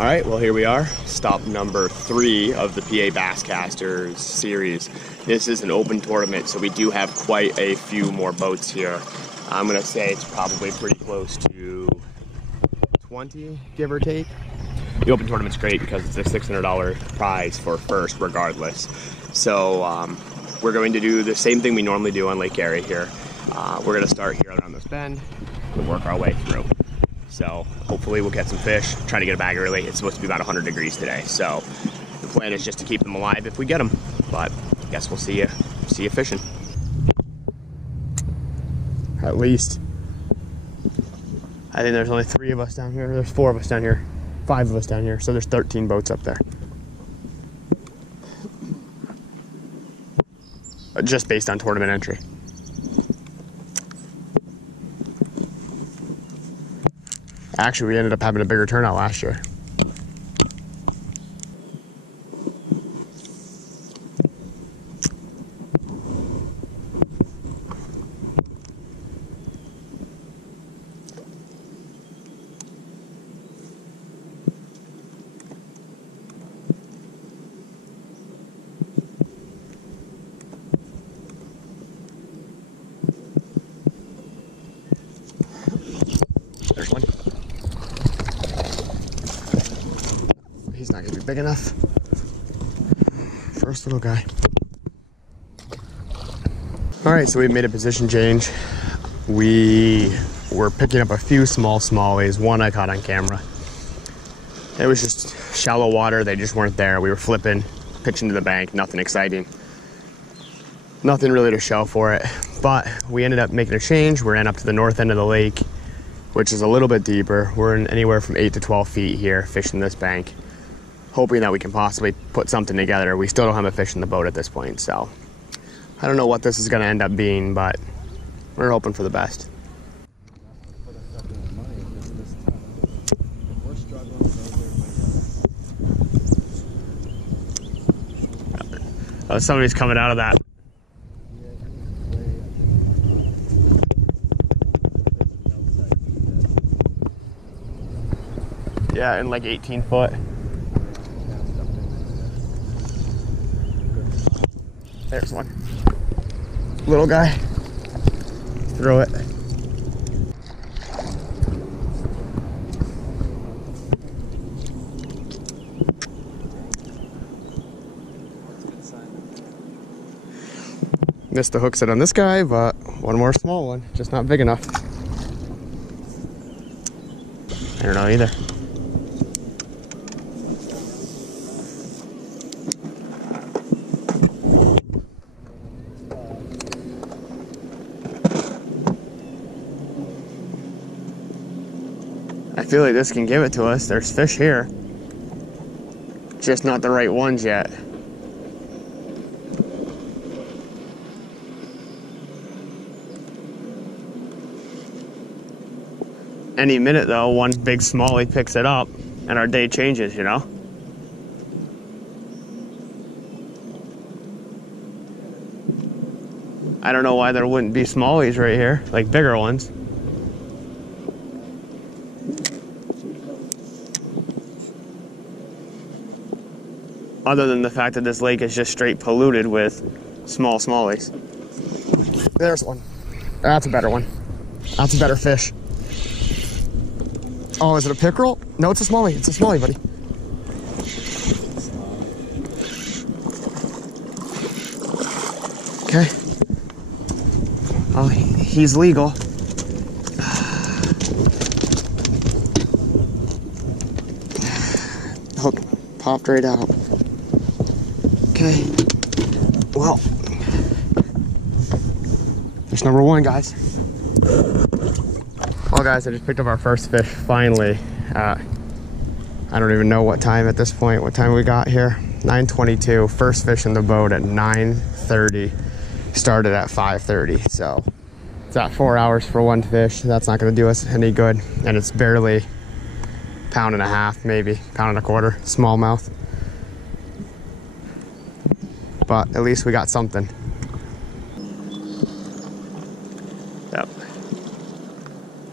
All right, well, here we are, stop number 3 of the PA Basscasters series. This is an open tournament, so we do have quite a few more boats here. I'm gonna say it's probably pretty close to 20, give or take. The open tournament's great because it's a $600 prize for first regardless. So we're going to do the same thing we normally do on Lake Carey here. We're gonna start here around this bend and work our way through. So hopefully we'll get some fish, try to get a bag early. It's supposed to be about 100 degrees today. So the plan is just to keep them alive if we get them. But I guess we'll see you fishing. At least. I think there's only 3 of us down here. There's 4 of us down here. 5 of us down here. So there's 13 boats up there. Just based on tournament entry. Actually, we ended up having a bigger turnout last year. There's one. He's not gonna be big enough. First little guy. All right, so we made a position change. We were picking up a few small smallies. One I caught on camera. It was just shallow water. They just weren't there. We were flipping, pitching to the bank. Nothing exciting. Nothing really to show for it. But we ended up making a change. We ran up to the north end of the lake, which is a little bit deeper. We're in anywhere from 8 to 12 feet here, fishing this bank, hoping that we can possibly put something together. We still don't have a fish in the boat at this point, so I don't know what this is gonna end up being, but we're hoping for the best. Oh, somebody's coming out of that. Yeah, in like 18 foot. There's one. Little guy. Throw it. Missed the hook set on this guy, but one more small one. Just not big enough. I don't know either. I feel like this can give it to us. There's fish here. Just not the right ones yet. Any minute though, one big smallie picks it up and our day changes, you know? I don't know why there wouldn't be smallies right here, like bigger ones. Other than the fact that this lake is just straight polluted with small smallies. There's one. That's a better one. That's a better fish. Oh, is it a pickerel? No, it's a smallie. It's a smallie, buddy. Okay. Oh, he's legal. Hook popped right out. Okay. Well, fish number 1, guys. Well, guys, I just picked up our first fish finally. I don't even know what time at this point, what time we got here. 9:22, first fish in the boat at 9:30. Started at 5:30, so it's at 4 hours for one fish. That's not gonna do us any good. And it's barely pound and a half, maybe, pound and a quarter, smallmouth. But at least we got something. Yep.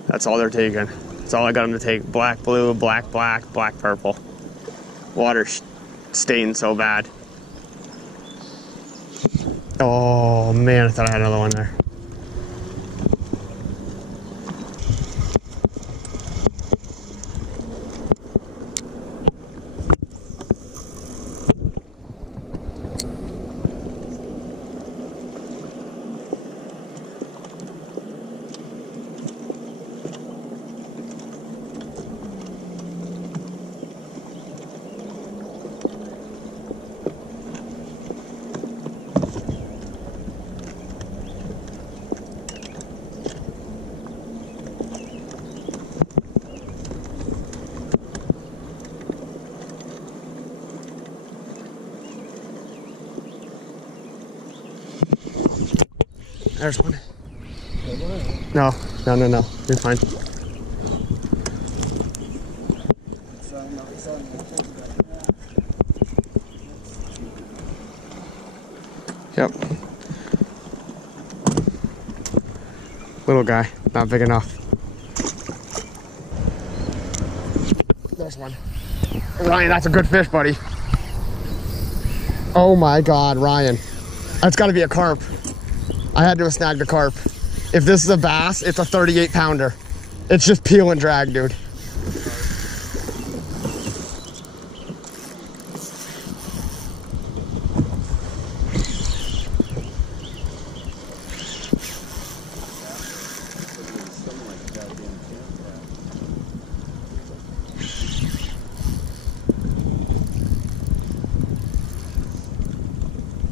That's all they're taking. That's all I got them to take. Black, blue, black, black, black, purple. Water's staying so bad. Oh man, I thought I had another one there. There's one. No. You're fine. Yep. Little guy, not big enough. There's one. Ryan, that's a good fish, buddy. Oh my God, Ryan. That's gotta be a carp. I had to snag the carp. If this is a bass, it's a 38 pounder. It's just peel and drag, dude.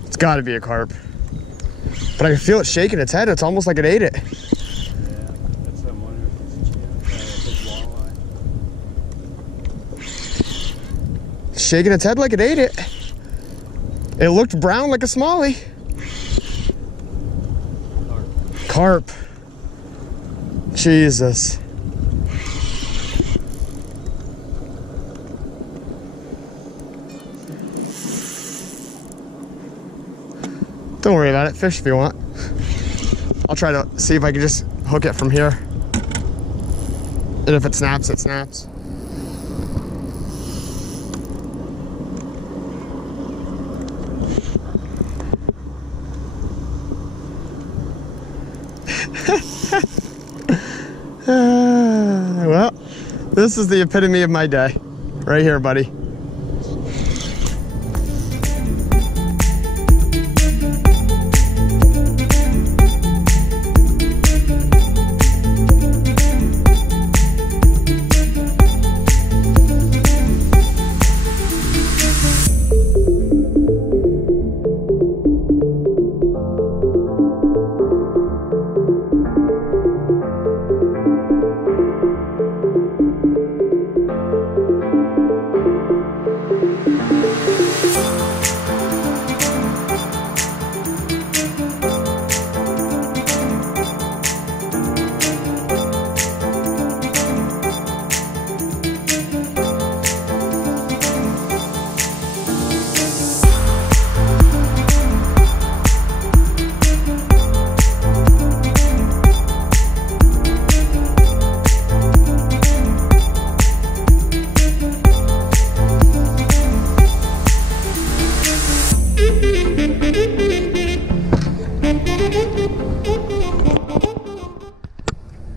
It's gotta be a carp. But I can feel it shaking its head. It's almost like it ate it. Yeah, that's what I'm wondering if it's a walleye. Shaking its head like it ate it. It looked brown like a smallie. Carp. Jesus. Don't worry about it. Fish if you want. I'll try to see if I can just hook it from here. And if it snaps, it snaps. Well, this is the epitome of my day. Right here, buddy.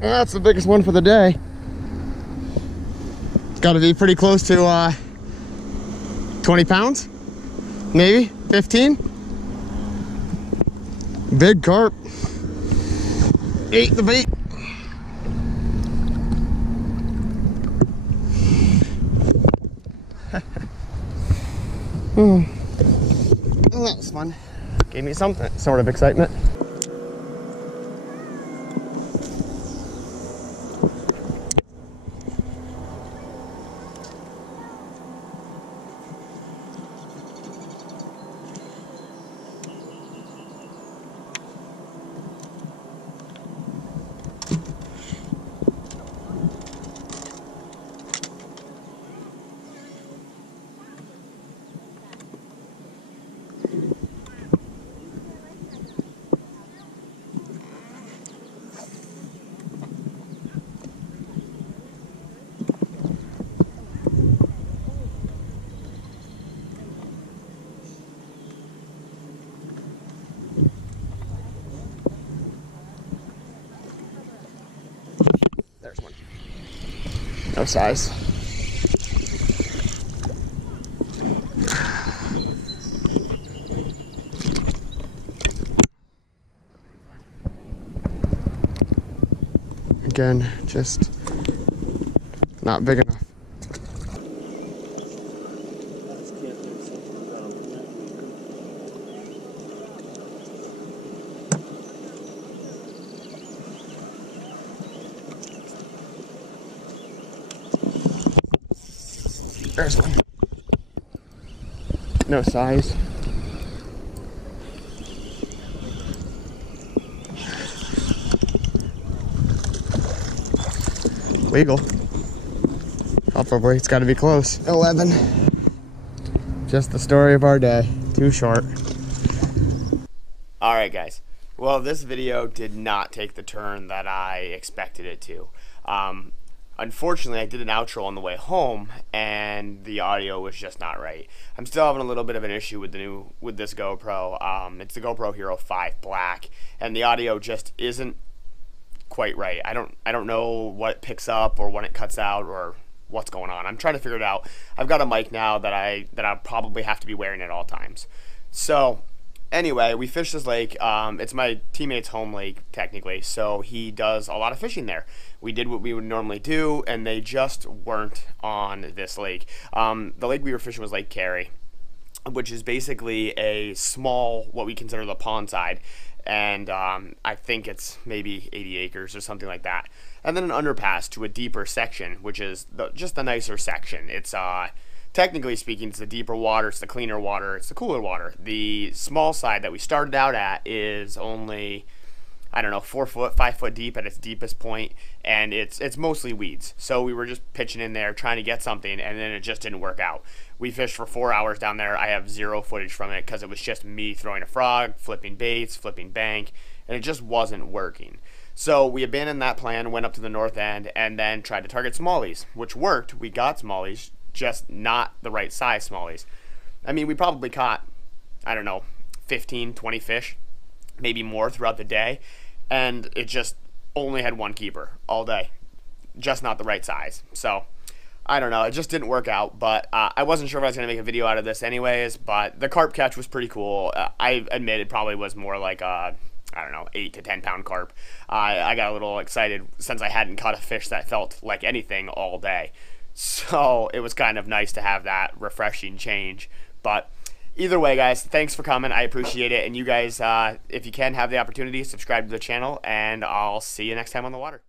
That's the biggest one for the day. It's got to be pretty close to 20 pounds, maybe 15. Big carp. Ate the bait. Well, that was fun. Gave me some sort of excitement. No size. Again, just not big enough. There's one. No size. Legal. Probably, it's got to be close. 11. Just the story of our day. Too short. Alright guys. Well, this video did not take the turn that I expected it to. Unfortunately, I did an outro on the way home, and the audio was just not right. I'm still having a little bit of an issue with this GoPro. It's the GoPro Hero 5 Black, and the audio just isn't quite right. I don't know what it picks up or when it cuts out or what's going on. I'm trying to figure it out. I've got a mic now that I'll probably have to be wearing at all times. So anyway, we fished this lake. It's my teammate's home lake, technically, so he does a lot of fishing there. We did what we would normally do, and they just weren't on this lake. The lake we were fishing was Lake Carey, which is basically a small, what we consider the pond side, and I think it's maybe 80 acres or something like that. And then an underpass to a deeper section, which is just the nicer section. It's technically speaking, it's the deeper water, it's the cleaner water, it's the cooler water. The small side that we started out at is only, I don't know, 4 foot, 5 foot deep at its deepest point, and it's mostly weeds. So we were just pitching in there trying to get something, and then it just didn't work out. We fished for 4 hours down there. I have zero footage from it because it was just me throwing a frog, flipping baits, flipping bank, and it just wasn't working. So we abandoned that plan, went up to the north end, and then tried to target smallies, which worked. We got smallies, just not the right size smallies. I mean, we probably caught, I don't know, 15, 20 fish, maybe more throughout the day, and it just only had one keeper all day. Just not the right size. So I don't know, it just didn't work out, but I wasn't sure if I was going to make a video out of this anyways, but the carp catch was pretty cool. I admit it probably was more like a, I don't know, 8 to 10 pound carp. I got a little excited since I hadn't caught a fish that felt like anything all day. So it was kind of nice to have that refreshing change. But either way, guys, thanks for coming. I appreciate it. And you guys, if you can have the opportunity, subscribe to the channel, and I'll see you next time on the water.